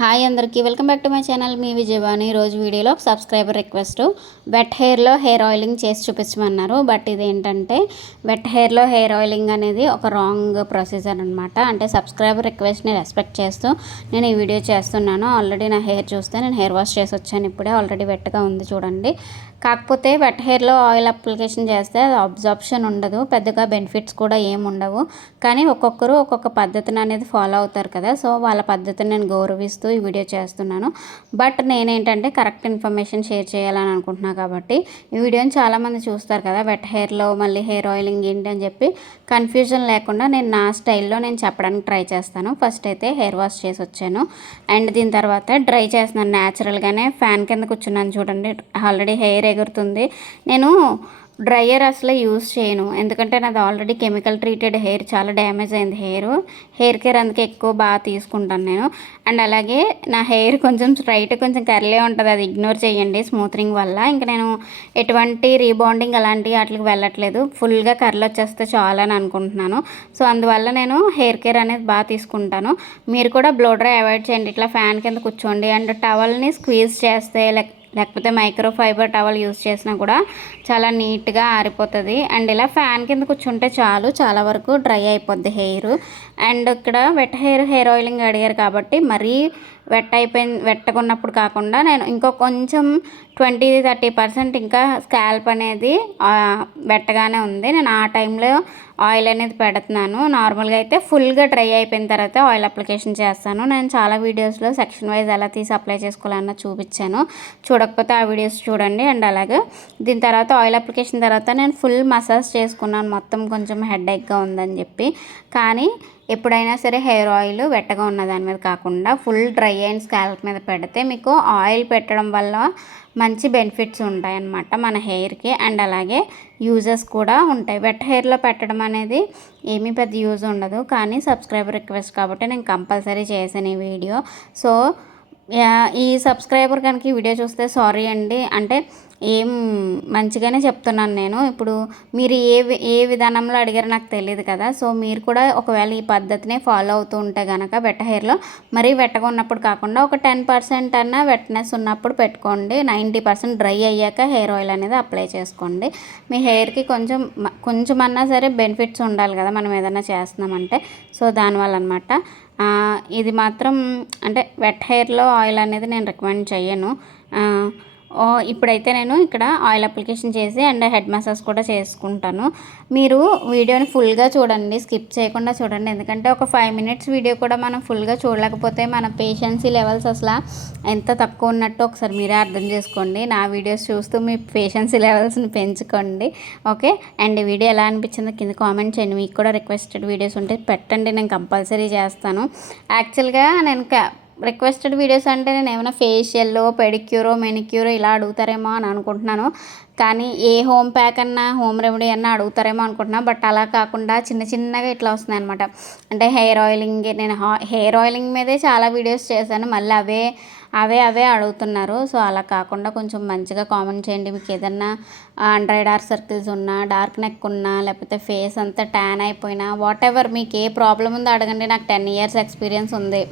Hi అందరికీ welcome back to my channel మీ విజయవాణి. రోజు వీడియోలో ఒక సబ్స్క్రైబర్ రిక్వెస్ట్ వెట్ హెయిర్లో హెయిర్ ఆయిలింగ్ చేసి చూపించమన్నారు. బట్ ఇది ఏంటంటే వెట్ హెయిర్లో హెయిర్ ఆయిలింగ్ అనేది ఒక రాంగ్ ప్రొసీజర్ అనమాట. అంటే సబ్స్క్రైబర్ రిక్వెస్ట్ని రెస్పెక్ట్ చేస్తూ నేను ఈ వీడియో చేస్తున్నాను. ఆల్రెడీ నా హెయిర్ చూస్తే నేను హెయిర్ వాష్ చేసి వచ్చాను, ఇప్పుడే ఆల్రెడీ వెట్గా ఉంది చూడండి. కాకపోతే వెట్ హెయిర్లో ఆయిల్ అప్లికేషన్ చేస్తే అది అబ్జార్ప్షన్ ఉండదు, పెద్దగా బెనిఫిట్స్ కూడా ఏమి ఉండవు. కానీ ఒక్కొక్కరు ఒక్కొక్క పద్ధతిని అనేది ఫాలో అవుతారు కదా, సో వాళ్ళ పద్ధతిని నేను గౌరవిస్తూ ఈ వీడియో చేస్తున్నాను. బట్ నేనేంటంటే కరెక్ట్ ఇన్ఫర్మేషన్ షేర్ చేయాలని అనుకుంటున్నాను కాబట్టి ఈ వీడియోని చాలామంది చూస్తారు కదా, వెట్ హెయిర్లో మళ్ళీ హెయిర్ ఆయిలింగ్ ఏంటి అని చెప్పి కన్ఫ్యూజన్ లేకుండా నేను నా స్టైల్లో నేను చెప్పడానికి ట్రై చేస్తాను. ఫస్ట్ అయితే హెయిర్ వాష్ చేసి వచ్చాను అండ్ దీని తర్వాత డ్రై చేస్తున్నాను. న్యాచురల్గానే ఫ్యాన్ కింద కూర్చున్నాను చూడండి, ఆల్రెడీ హెయిర్ ఎగురుతుంది. నేను డ్రయర్ అసలు యూజ్ చేయను, ఎందుకంటే నాది ఆల్రెడీ కెమికల్ ట్రీటెడ్ హెయిర్, చాలా డ్యామేజ్ అయింది హెయిర్ కేర్ అందుకే ఎక్కువ బాగా తీసుకుంటాను నేను. అండ్ అలాగే నా హెయిర్ కొంచెం స్ట్రైట్ కొంచెం కర్లీ ఉంటుంది, అది ఇగ్నోర్ చేయండి స్మూత్నింగ్ వల్ల. ఇంకా నేను ఎటువంటి రీబాండింగ్ అలాంటివి వాటికి వెళ్ళట్లేదు, ఫుల్గా కర్ల్ వచ్చేస్తే చాలా అని అనుకుంటున్నాను. సో అందువల్ల నేను హెయిర్ కేర్ అనేది బాగా తీసుకుంటాను. మీరు కూడా బ్లో డ్రై అవాయిడ్ చేయండి, ఇట్లా ఫ్యాన్ కింద కూర్చోండి. అండ్ టవల్ని స్క్వీజ్ చేస్తే లేకపోతే మైక్రో ఫైబర్ టవల్ యూస్ చేసినా కూడా చాలా నీట్గా ఆరిపోతుంది. అండ్ ఇలా ఫ్యాన్ కింద కూర్చుంటే చాలు, చాలా వరకు డ్రై అయిపోద్ది హెయిర్. అండ్ ఇక్కడ వెట్ హెయిర్ ఆయిలింగ్ అడిగారు కాబట్టి మరీ వెట్టకున్నప్పుడు కాకుండా నేను ఇంకో కొంచెం 20-30% ఇంకా స్కాల్ప్ అనేది వెట్టగానే ఉంది. నేను ఆ టైంలో ఆయిల్ అనేది పెడుతున్నాను. నార్మల్గా అయితే ఫుల్గా డ్రై అయిపోయిన తర్వాత ఆయిల్ అప్లికేషన్ చేస్తాను. నేను చాలా వీడియోస్లో సెక్షన్ వైజ్ ఎలా తీసి అప్లై చేసుకోవాలన్న చూపించాను, చూడకపోతే ఆ వీడియోస్ చూడండి. అండ్ అలాగే దీని తర్వాత ఆయిల్ అప్లికేషన్ తర్వాత నేను ఫుల్ మసాజ్ చేసుకున్నాను, మొత్తం కొంచెం హెడేక్గా ఉందని చెప్పి. కానీ ఎప్పుడైనా సరే హెయిర్ ఆయిల్ వెట్టగా ఉన్న దాని మీద కాకుండా ఫుల్ డ్రై అండ్ స్కాల్ప్ మీద పెడితే మీకు ఆయిల్ పెట్టడం వల్ల మంచి బెనిఫిట్స్ ఉంటాయన్నమాట మన హెయిర్కి. అండ్ అలాగే యూజెస్ కూడా ఉంటాయి. వెట్ హెయిర్లో పెట్టడం అనేది ఏమీ పెద్ద యూజ్ ఉండదు, కానీ సబ్స్క్రైబర్ రిక్వెస్ట్ కాబట్టి నేను కంపల్సరీ చేశాను ఈ వీడియో. సో ఈ సబ్స్క్రైబర్ కనుక ఈ వీడియో చూస్తే సారీ అండి, అంటే ఏం మంచిగానే చెప్తున్నాను నేను. ఇప్పుడు మీరు ఏ విధానంలో అడిగారో నాకు తెలియదు కదా, సో మీరు కూడా ఒకవేళ ఈ పద్ధతినే ఫాలో అవుతూ ఉంటే కనుక వెట్ హెయిర్లో మరీ వెట్టగా ఉన్నప్పుడు కాకుండా ఒక 10% అన్నా వెట్నెస్ ఉన్నప్పుడు పెట్టుకోండి. 90% డ్రై అయ్యాక హెయిర్ ఆయిల్ అనేది అప్లై చేసుకోండి. మీ హెయిర్కి కొంచెం అన్నా సరే బెనిఫిట్స్ ఉండాలి కదా మనం ఏదైనా చేస్తున్నామంటే, సో దానివల్ల అనమాట. ఇది మాత్రం అంటే వెట్ హెయిర్లో ఆయిల్ అనేది నేను రికమెండ్ చేయను. ఇప్పుడైతే నేను ఇక్కడ ఆయిల్ అప్లికేషన్ చేసి అండ్ హెడ్ మసాజ్ కూడా చేసుకుంటాను. మీరు వీడియోని ఫుల్గా చూడండి, స్కిప్ చేయకుండా చూడండి, ఎందుకంటే ఒక 5 minutes వీడియో కూడా మనం ఫుల్గా చూడలేకపోతే మన పేషెన్సీ లెవెల్స్ అసలు ఎంత తక్కువ ఉన్నట్టు ఒకసారి మీరే అర్థం చేసుకోండి. నా వీడియోస్ చూస్తూ మీ పేషెన్సీ లెవెల్స్ని పెంచుకోండి, ఓకే. అండ్ ఈ వీడియో ఎలా అనిపించిందో కింద కామెంట్ చేయండి. మీకు కూడా రిక్వెస్టెడ్ వీడియోస్ ఉంటే పెట్టండి, నేను కంపల్సరీ చేస్తాను. యాక్చువల్గా నేను రిక్వెస్టెడ్ వీడియోస్ అంటే నేను ఏమైనా ఫేషియల్లో పెడిక్యూరో మెనిక్యూరో ఇలా అడుగుతారేమో అని అనుకుంటున్నాను, కానీ ఏ హోమ్ ప్యాక్ అన్నా హోమ్ రెమెడీ అన్నా అడుగుతారేమో అనుకుంటున్నాను. బట్ అలా కాకుండా చిన్నగా ఇట్లా వస్తున్నాయి అనమాట. అంటే హెయిర్ ఆయిలింగ్, నేను హెయిర్ ఆయిలింగ్ మీదే చాలా వీడియోస్ చేశాను, మళ్ళీ అవే అడుగుతున్నారు. సో అలా కాకుండా కొంచెం మంచిగా కామెంట్ చేయండి. మీకు ఏదన్నా అండర్ ఐ డార్క్ సర్కిల్స్ ఉన్నా, డార్క్ నెక్ ఉన్నా, లేకపోతే ఫేస్ అంతా ట్యాన్ అయిపోయినా, వాట్ ఎవర్ మీకు ఏ ప్రాబ్లం ఉందో అడగండి. నాకు 10 years ఎక్స్పీరియన్స్ ఉంది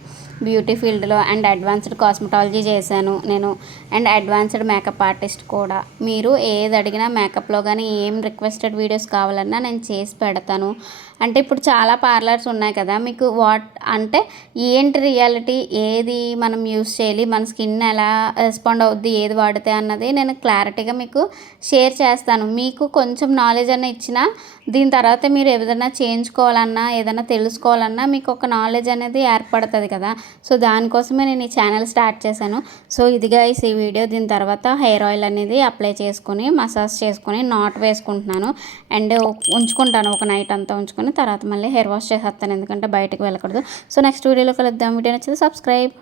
బ్యూటీ ఫీల్డ్లో. అండ్ అడ్వాన్స్డ్ కాస్మెటాలజీ చేశాను నేను, అండ్ అడ్వాన్స్డ్ మేకప్ ఆర్టిస్ట్ కూడా. మీరు ఏది అడిగినా మేకప్లో కానీ ఏం రిక్వెస్టెడ్ వీడియోస్ కావాలన్నా నేను చేసి పెడతాను. అంటే ఇప్పుడు చాలా పార్లర్స్ ఉన్నాయి కదా, మీకు అంటే ఏంటి రియాలిటీ, ఏది మనం యూస్ చేయాలి, మన స్కిన్ ఎలా రెస్పాండ్ అవుద్ది, ఏది వాడితే అన్నది నేను క్లారిటీగా మీకు షేర్ చేస్తాను. మీకు కొంచెం నాలెడ్జ్ అన్న ఇచ్చిన దీని తర్వాత మీరు ఏదైనా చేయించుకోవాలన్నా ఏదైనా తెలుసుకోవాలన్నా మీకు ఒక నాలెడ్జ్ అనేది ఏర్పడుతుంది కదా. సో దానికోసమే నేను ఈ ఛానల్ స్టార్ట్ చేశాను. సో ఇదిగా ఈ వీడియో. దీని తర్వాత హెయిర్ ఆయిల్ అనేది అప్లై చేసుకొని మసాజ్ చేసుకొని నాట్ వేసుకుంటున్నాను అండ్ ఉంచుకుంటాను, ఒక నైట్ అంతా ఉంచుకొని తర్వాత మళ్ళీ హెయిర్ వాష్ చేసేస్తాను, ఎందుకంటే బయటకు వెళ్ళకూడదు. సో నెక్స్ట్ వీడియోలో కలుద్దాం. వీడియో నచ్చితే సబ్స్క్రైబ్.